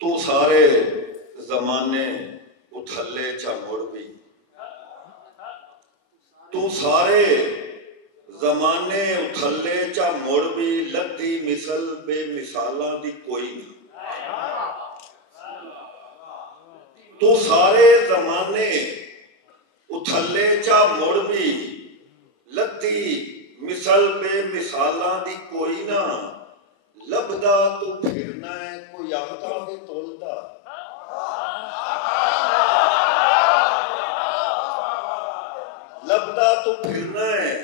तू सारे जमाने उथले चा मुड़ भी, तू सारे जमाने उथले चा मुड़ भी, लद्दी मिसल बेमिसालां दी कोई ना। तू सारे जमाने उथले चा मुड़ भी, लद्दी मिसल बेमिसालां दी कोई ना। लभदा तू फिरना है कोई आका दे तोलदा, लभदा तू फिरना है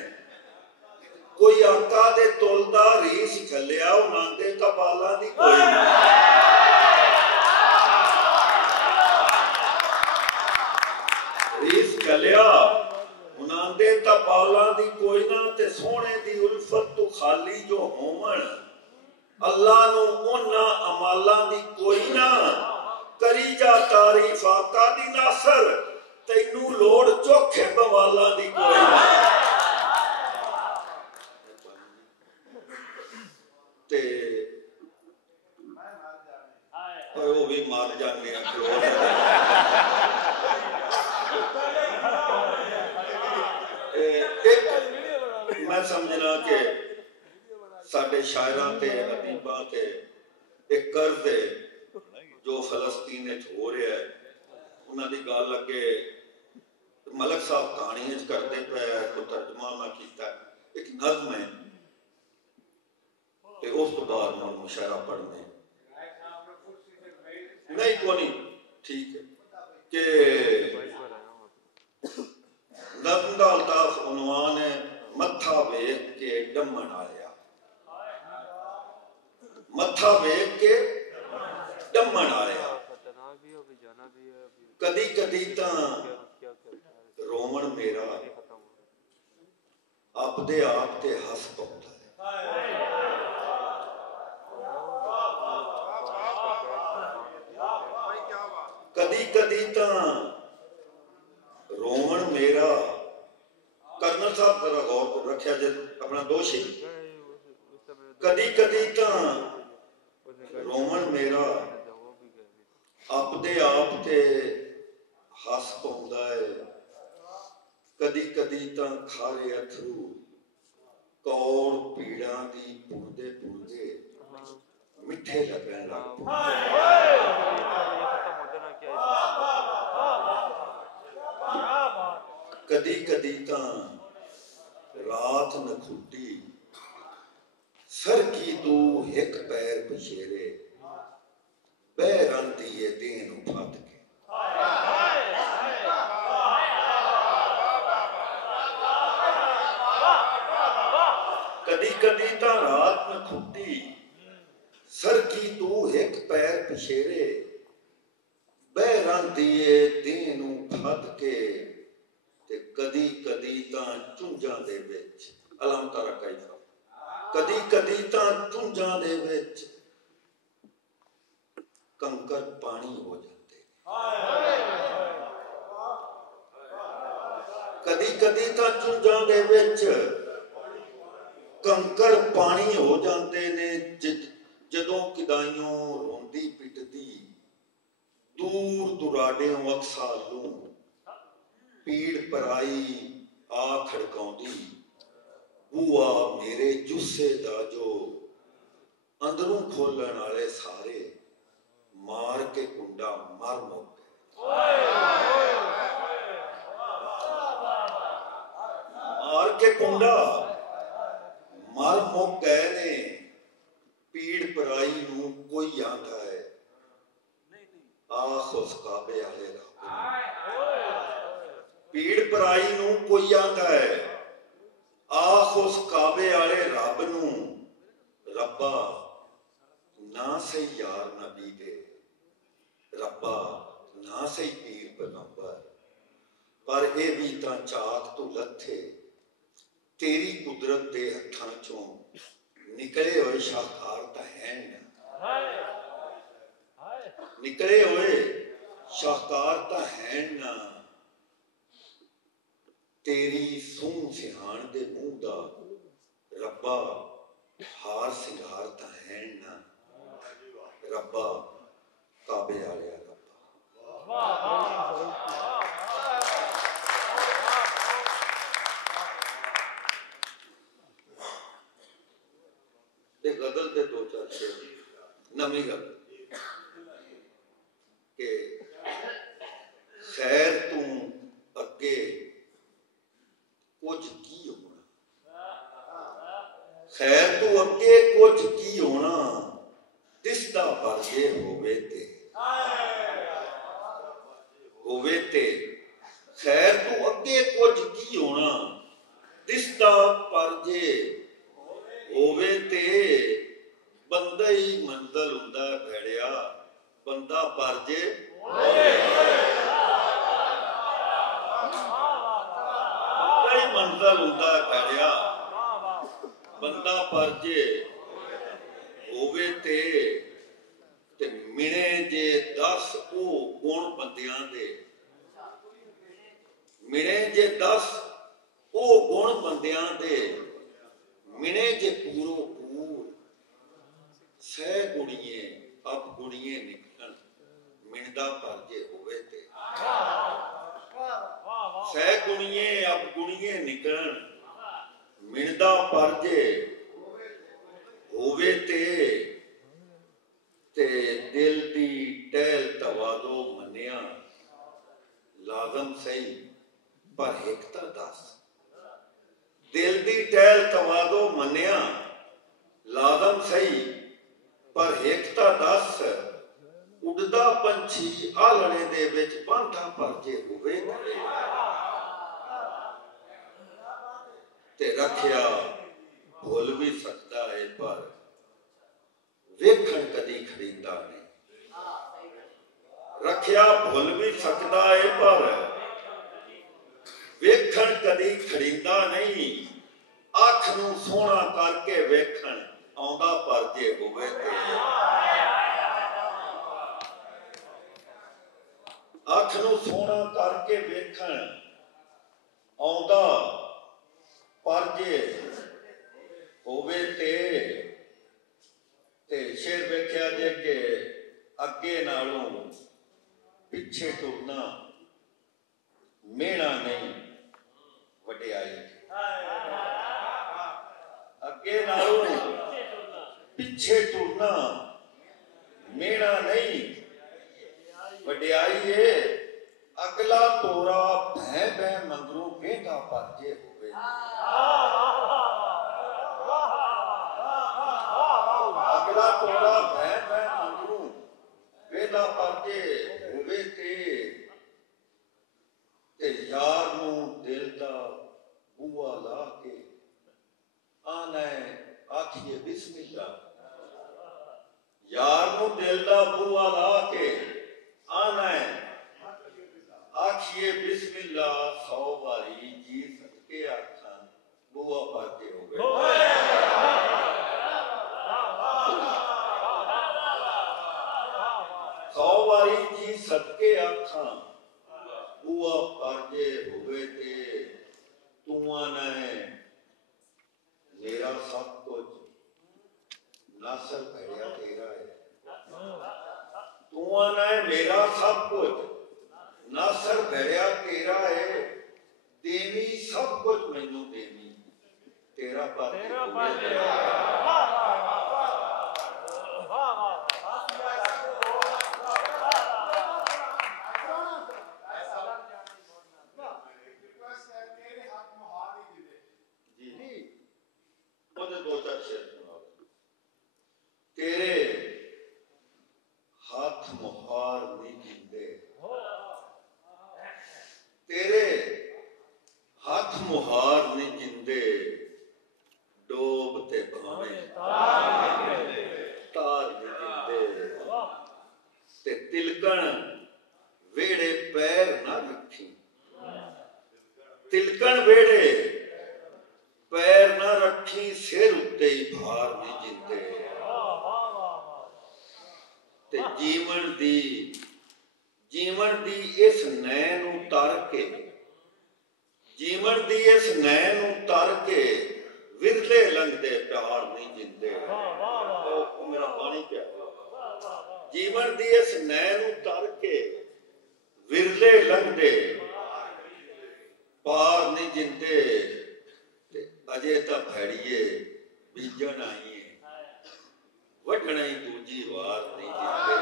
कोई आका दे तोलदा। रीस चलिया उन्हां दे कबालां दी कोई ना। रीस चलिया उन्हां दे कबालां दी कोई ना। ते सोहणे दी उल्फत तू खाली जो होवण, अल्लाह नू उन्हां अमालां दी कोई ना। करी जा तारीफ आका दी नासर, तैनू लोड़ चोखे बवालां दी कोई ना। ते वो भी मार जाने मैं समझना कि साडे शायरां ते अदीबां ते एक कर्ज है जो फलस्तीन हो रहा है। उन्हां दी गल अगे मलक साहब कहानी करते पे कोई तर्जमा ना किया, एक नज़म है ते उस तो बाद हम मुशायरा पढ़ने नहीं को नहीं ठीक है कि नज़म दा अल्ताफ उन्वान है मत्था वेख के डमन आया, मत्था वेख के डमन आया। कदी कदी तां रोमन मेरा आपदे आप ते हस पौंदा है। कदी कदी तां रोमन मेरा, कर्नल साहब जरा गौर रखिया जे अपना दोषी। कदी कदी तां रोमन मेरा आपदे आप ते हस पौंदा है। कदी कदी तां खारे अथरू कौड़ पीड़ा दी पुरदे पुरदे मिठे लगन लग कदी कदी तां रात नखुटी सर की तू एक पैर पछेरे बैरंती ये देन उफात के। कदी कदी तां रात नखुटी सर की तू एक पैर पछेरे बैरंती ये देन उफात के। ते कदी कदी तां चुंझां दे विच अलम तारा कैफा, कदी कदी तां चुंझां दे विच कंकर पानी हो जाते। कदी कदी तां चुंझां दे विच कंकर पानी हो जाते ने। जदों किदाइयों रोंदी पिटदी दूर दुराडेओं अक्सालू पीड़ पराई आ खड़काउंदी। बुआ मेरे जुस्से दा जो अंदरों खोलन वाले सारे मार के कुंडा मर मुक गए। मार के कुंडा मर मुक गए ने। पीड़ पराई नूं कोई आंदा है आख उस काबे वाले रब। पीड़ पराई नूं कोई आंदा है आख उस काबे वाले रब नूं। रब्बा ना सही यार नबी दे, रब्बा ना सही पीर पैगंबर, पर ए भी तां चाक तू लथे तेरी कुदरत दे हत्थां चों निकले हुए शाहकार तां है ना। निकले हुए शाहकार तां है ना। तेरी सूह सिहान दे मुंह दा रब्बा हार सिंगार तां है ना। रब्बा कि खैर तू अगे कुछ की होना, खैर तू अगे कुछ की होना, दिसदा पर जे होवे ते खैर तू अगे कुछ की होना, दिसदा पर जे होवे ते बंदा ही मंजिल हुंदा भैड़िया, बंदा पर जे मंजिल हुंदा भैड़िया, बंदा पर जे होवे ते मिने जे 10 ओ गुण बंदियां दे, मिने जे 10 ओ गुण बंदियां दे, मिने जे पूरो पूर सह गुणिए अब गुणिए निकलन, मिणदा पर जे होवे ते सह गुणिए अब गुणिए निकलन, मिणदा पर जे होवे ते दिल दी टहल तवादो मन्निया, लाजम सही पर एकता दस, दिल दी टहल तवादो मन्निया, लाजम सही पर एकता दस, उड़दा पंछी आलणे दे विच बांधा पर जे होवे ते रखिया भुल भी सकता है पर वेखण कदी खड़ींदा नहीं, रखिया भुल भी सकता है पर वेखण कदी खड़ींदा नहीं, अख नूं सोहना करके वेखण आउंदा पर जे होवे ते अख नूं सोहना करके वेखण आउंदा पर जे होवे ते शेर वेख्या जे कि अगे नालों पिछे टुरना मेहना नहीं वडियाई, अगे नालों पिछे टुरना मेहना नहीं वडियाई है, अगला तोरा भै भै मंगरू बेटा पर जे होवे, अगला तोरा भै भै मंगरू बेटा पर जे होवे ते यार नूं दिल दा बूआ ला के आना आखिए बिस्मिल्ला, यार नूं दिल दा बूआ ला के आना आखिए बिस्मिल्ला, 100 बारी जी सदके आखा बूआ पर जे होवे, 100 बारी जी सदके आखा बूआ पर जे होवे ते तू आना है मेरा सब कुछ नासर भैया तेरा है, तू आना है मेरा सब कुछ नासर भैया तेरा है, देवी सब कुछ मैनू देवी तेरा पर दो चार शेर सुना, तेरे हाथ मुहार नहीं जिंदे, तेरे हाथ मुहार नहीं जिंदे, डोब ते भावे तार नहीं जिंदे, ते तिलकण वेड़े पैर ना रखी, तिलकण वेड़े पैर ना रखी, सिर उत्ते ही भार नहीं जिंदे, ते जीवन दी इस नैन उतर के, जीवन दी इस नैन उतर के विरले लंघदे प्यार नहीं जिंदे, मेरा पानी क्या, जीवन दी इस नैन उतर के विरले लंघदे पार नहीं जिंदे, अजे तो भैड़िए बीजन आई है वढ़ना ही दूजी वार नहीं जिंदे,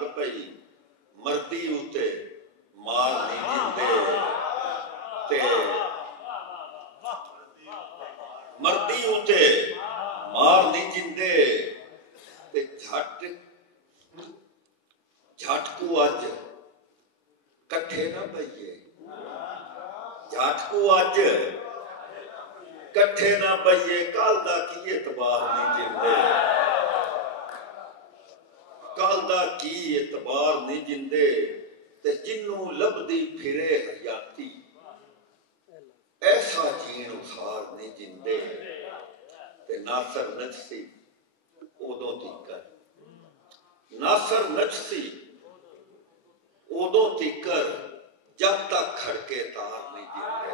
लग पई मर्दी उते मार नहीं जिंदे ते मर्दी उते मार नहीं जिंदे ते झट को अज कट्ठे ना पईए झट को अज कट्ठे ना पईए कल दा की एतबार नहीं जिंदे कल दा की एतबार नहीं जिंदे ते जिन्नू लभदी फिरे हयाती ऐसा जीण उसार नहीं जिंदे ते नासर नचसी उदों तिकर नासर नचसी उदों तिकर जब तक खड़के तार नहीं जिंदे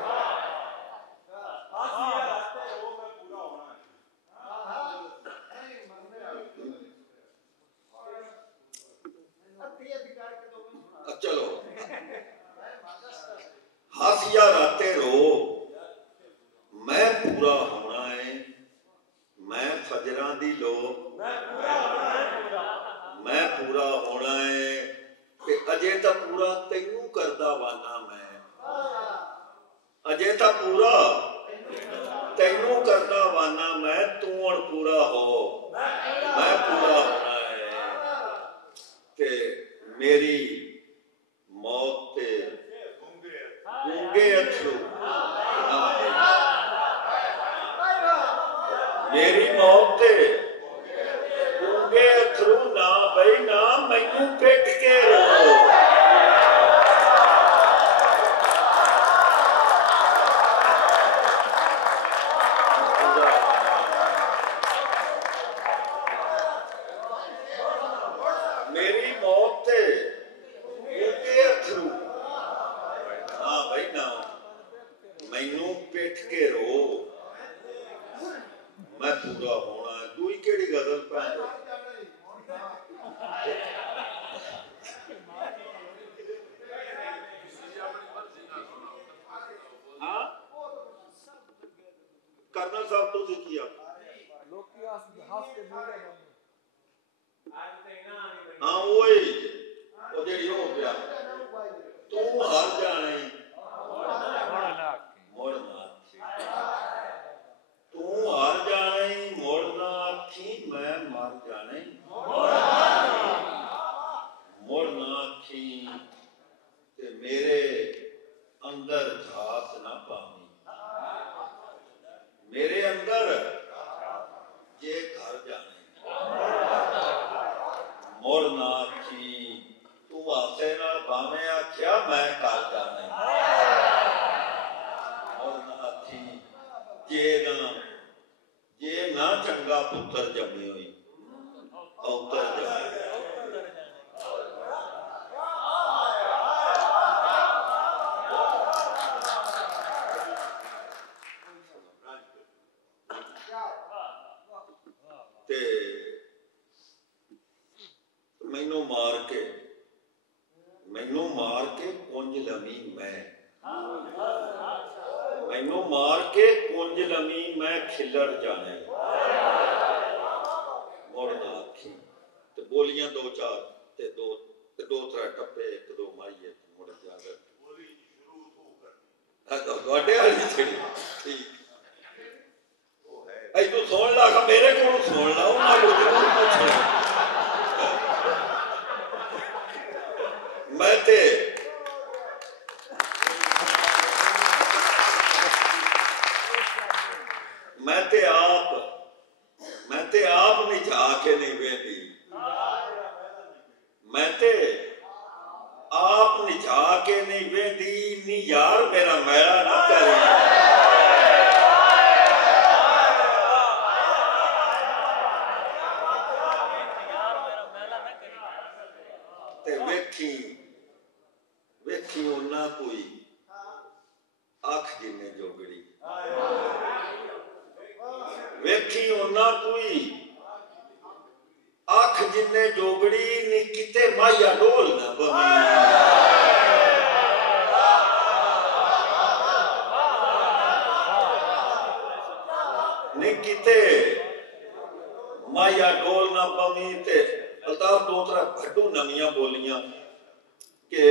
चलो हासिया राते रो मैं पूरा होना है मैं फजरां दी लो मैं पूरा होना है ते अजे तो पूरा तैनू करदा वाना मैं अजे तो पूरा तैनू करदा वाना मैं तू हुण पूरा हो मैं पूरा होना है ते मेरी मौत ते गूंगे अथरू मेरी मौत ते गूंगे अथरू ना बई ना मैनू पिट के रो मेरी मौत ते गूंगे अथरू ना बई ना मैनू पिट के रो मैं पूरा होना है तू ही केड़ी गजल पहन हाँ कर्नल साहब तो किया हाँ वही वो जेड़ी हो गया तू हार जाना ही मोड़ना तू हार जाना ही मोड़ना आखी मैं मर जाना ही मोड़ना आखी ते मेरे अंदर झात ना पावी मेरे अंदर जे घर जाने मोड़ना आखी तू आसे ना भावे आख्या मैं कर जाना मोड़ना आखी जे ना चंगा पुत्र जमी हुई औतर जमी ते मैनू मार के कुंज लमी मैं मैनू मार के कुंज लमी मैं खिलर जाने मोड़ना आखी ते बोलियां दो चार ते दो त्रै टप्पे एक दो माइये मुड़ जागर ਤੁਹਾਡੇ ਵਾਲੀ ਛੜੀ ठीक ऐ तू सुन ला मेरे को सुन ला उन्हां को जरूर पूछना मैं ते आप निझा के नहीं वेंदी मैं ते आप निझा के नहीं वेंदी नी यार मेरा मैला ना करे वेखी उन्ना कोई आख जिन्ने जोगड़ी वेखी उन्ना कोई आख जिन्ने जोगड़ी नी किते माया डोल ना बमी नी किते माया डोल ना बमी ते अल्ताफ दो तरह घटू नवियां बोलियां कि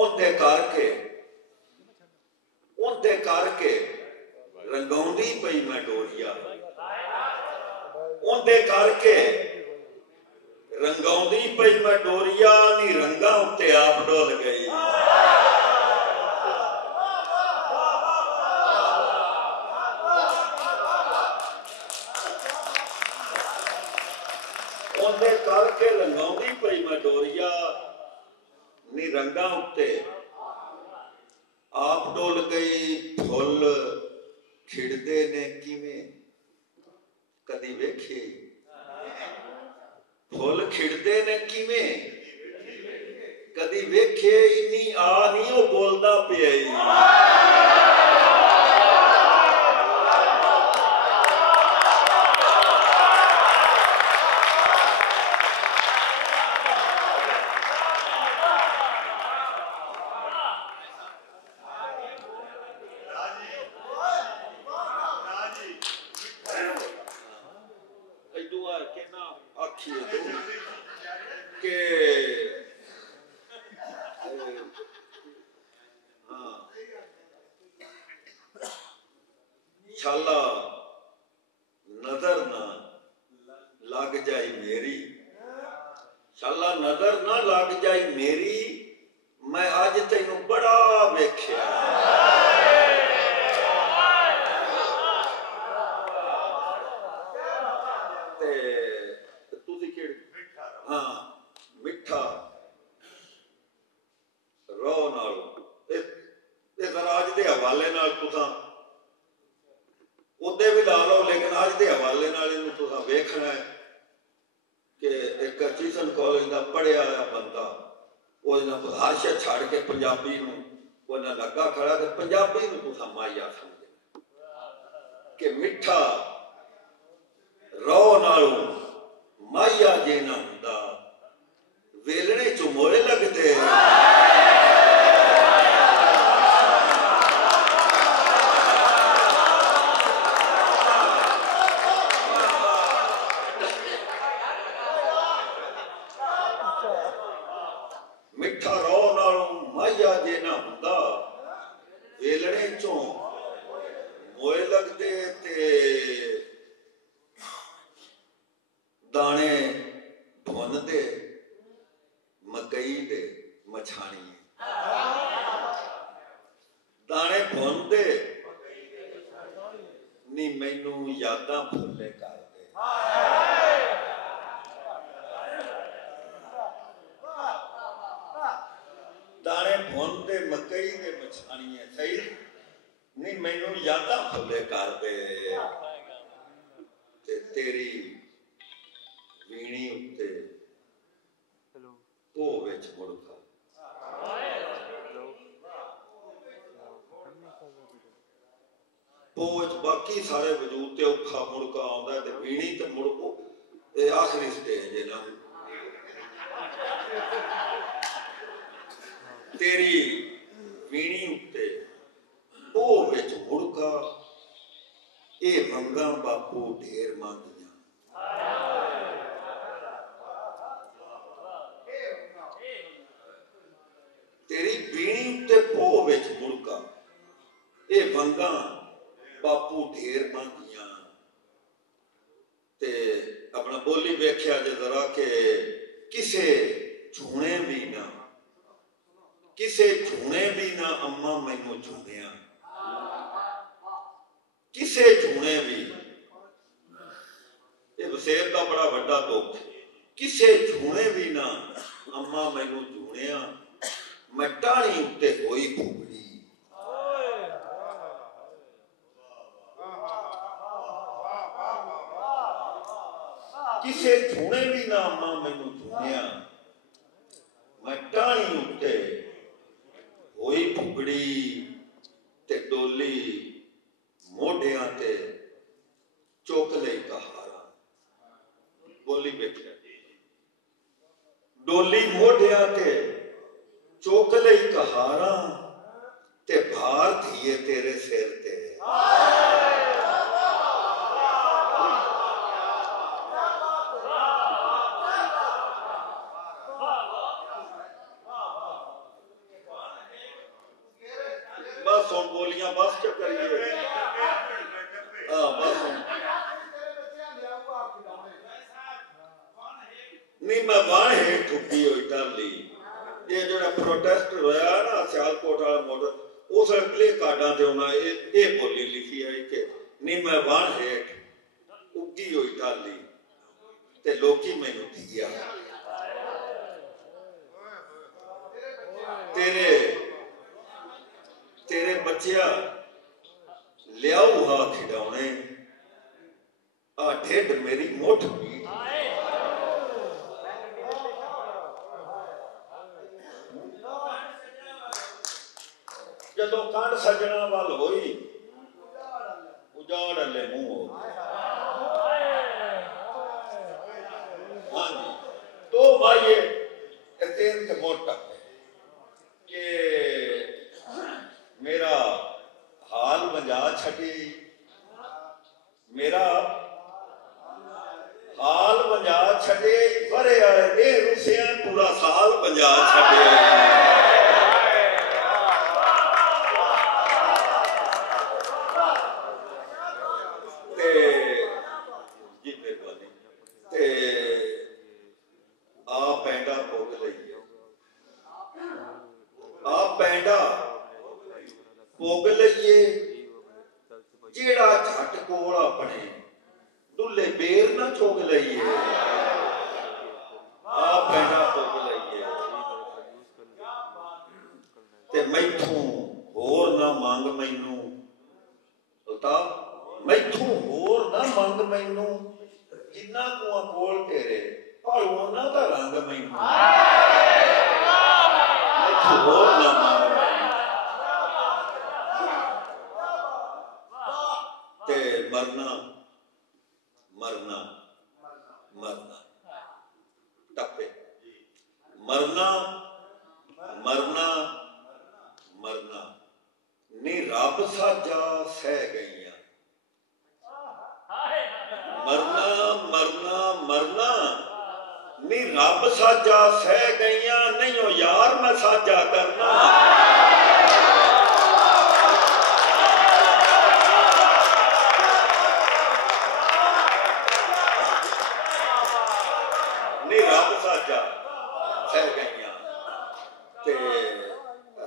उनके करके रंगाउंदी पई मैं डोरिया, उनके करके रंगाउंदी पई मैं डोरिया, नी रंगा उत्ते आप डुल गई। उनके करके रंगाउंदी पई मैं डोरिया, नी रंगा उत्ते आप डुल गई। फुल खिड़दे ने किवें कदी वेखे, फुल खिड़दे ने किवें कदी वेखे, इन्नी आ नहीं वो बोलदा पिया। शाला नजर ना लग जाए मेरी, शाला नजर ना लग जाए मेरी, मैं अज तेनू बड़ा वेख्या। हाँ मिठा रो नाल अज के हवाले नाल तुसां उदे भी ला लो, लेकिन अज के हवाले नाल इहनूं तुसां वेखना है कि एक किशन कॉलेज का पढ़िया होया बंदा हर्ष छड़ के पंजाबी नूं लगा खड़ा, तो पंजाबी नूं तुसां माइया समझना कि मिठा रो नालों माइया जे ना हुंदा, वेलणे चो मोए लगदे। मिठा रो नालों माइया जे ना हुंदा, वेलणे चो मोए लगदे। ते दाने भुन दे मकई दे मछाणी, दाने भुन दे नी मैनू यादां भुल्ले कर दे। दाने भुन दे मकई दे मछाणी सही नी मैनू यादां भुल्ले कर दे। ते तेरी वीणी उत्ते ओ विच मुड़का, पोच बाकी सारे वजूद ते औखा मुड़का आउंदा है, ते वीणी ते मुड़को ये आखिरी स्टेज है ना। तेरी वीणी उत्ते ओ विच मुड़का, ए वंगा बापू ढेर मंगियां। तेरी बीणी उत्ते पो विच मुड़का, ए वंगा बापू ढेर मंगियां। ते अपना बोली वेख्या जे जरा के किसे झूणे भी ना, किसे झूणे भी ना अम्मा मैनू झूणिया, किसे झूणे भी। ये वसेर का बड़ा बड़ा दुख, किसे झूणे भी ना अम्मा मैनू झूणिया, मैं टाणी उत्ते होई फुगड़ी। किसे झूणे भी ना अम्मा मैनू झूणिया, मैं टाणी उत्ते होई फुगड़ी। ते डोली मोढियां ते चुक लई कहारा, बोली बैठे डोली मोढियां ते चुक लई कहारा, ते भार धीए तेरे सिर ते। गोलियां बस च करिए बस नहीं मैं वाण हेठ ठुकी हुई टाली ये जो प्रोटेस्ट होया ना सियालकोट वाला मॉडल उस प्ले कार्डा से उन्हें ये बोली लिखी है कि नहीं मैं वाण हेठ उगी हुई टाली ते लोकी मैनू दिया तेरे तेरे बच्चिया लियाऊ हा खिडौने आ ढिड मेरी मुठ पी जदों कंड सजना वाल होई उजाड़ ले मुंह हो हाँ जी तो भाई इतने मोटा कि मेरा हाल बजा छड़ी मेरा हाल बजा छड़े बड़े आए दे रुसिया पूरा साल बजा छड़े भोग लईए जेड़ा झट कोल अपने दुले बेर ना चोग लईए आ पैंडा भोग लईए ते मैथों होर ना मंग मैनू बता मैथों होर ना मंग मैनू जिन्ना कुआं कोल तेरे भालू ना दा रंग मैनू मैथों होर ना मंग मरना मरना मरना टप्पे मरना मरना मरना नी रब साजा सह गईया मरना मरना मरना नी रब साजा सह गईया नहीं हो यार मैं साजा करना रब साजा सह गईया ते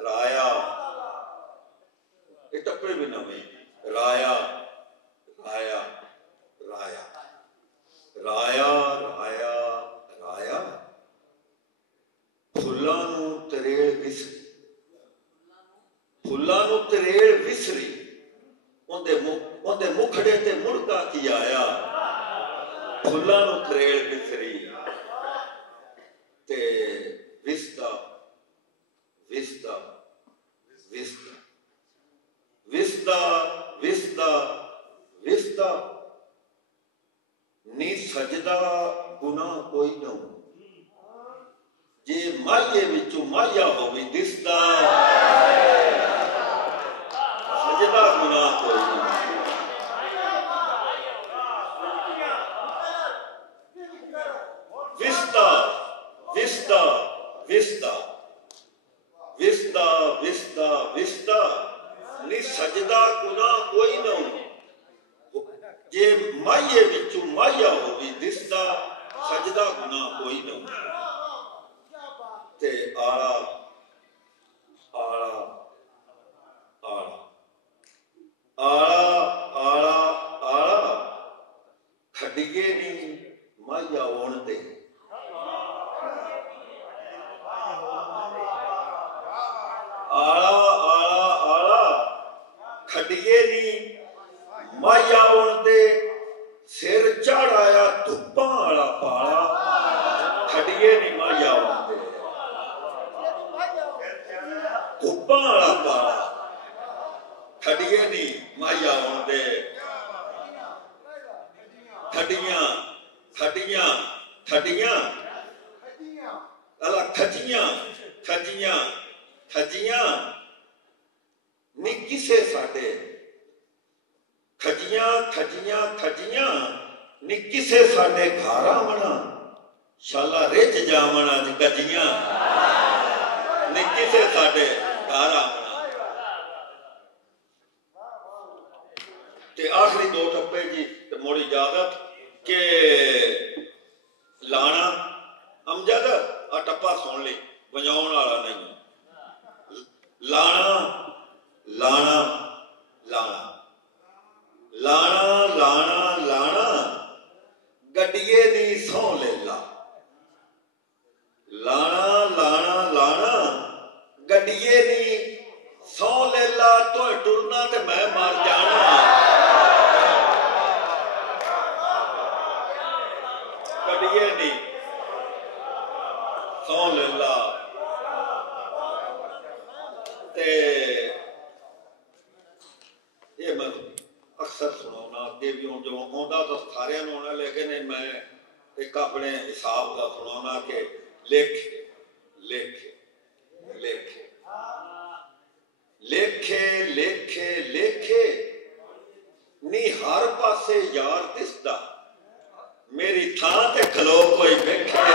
राया ये टप्पे भी ना में राया राया राया राया राया राया फुल्लां नूं तरेड़ विसरी फुल्लां नूं तरेड़ विसरी उनदे मुखड़े ते मुड़का की आया फुल्लां नूं तरेड़ विसरी ते विस्ता विस्ता विस्ता विस्ता विस्ता विस्ता नी सजदा गुनाह कोई ना जे माये विचों माया होवे दिसदा सजदा गुनाह कोई ना विस्ता विस्ता विस्ता विस्ता विस्ता विस्ता नी सजदा गुनाह कोई ना जे माये विचों माया होवी दिसदा सजदा गुनाह कोई ना ते आला आला आला आला आला आला खड़िए नी माया होण ते आला आला आला खड़िए नी माया होण ते सिर चढ़ाया धुप्पां वाला पाला खड़िए नी माया होण ते धुप्पां वाला पाला खड़िए नी माया होण ते खड़ियां खड़ियां खड़ियां अला खजियां खजियां खजियां नी किसे साडे खजियां खजियां खजियां नी किसे साडे घर आवना शाला रिच जावण अज कजियां नी किसे साडे घर आवना मुड़ इजाजत के लाना अमजद आ टप्पा सुन ली वजाउण वाला नहीं लाना लाना लाना लाना लाना लाना गड्डिए नी सौ ले ला लाना लाना लाना गड्डिए नी सौ ले ला तो टुरना ते मैं मर जाना गड्डिए नी सौ ले ला ते ये मैं अक्सर सुनाना अगे भी हूँ जो आँदा तो सारे होना लेकिन मैं एक अपने हिसाब का सुनाना कि लेखे लेखे लेखे लेखे लेखे लेखे नी हर पासे यार दिसदा मेरी थां ते खलो कोई वेखे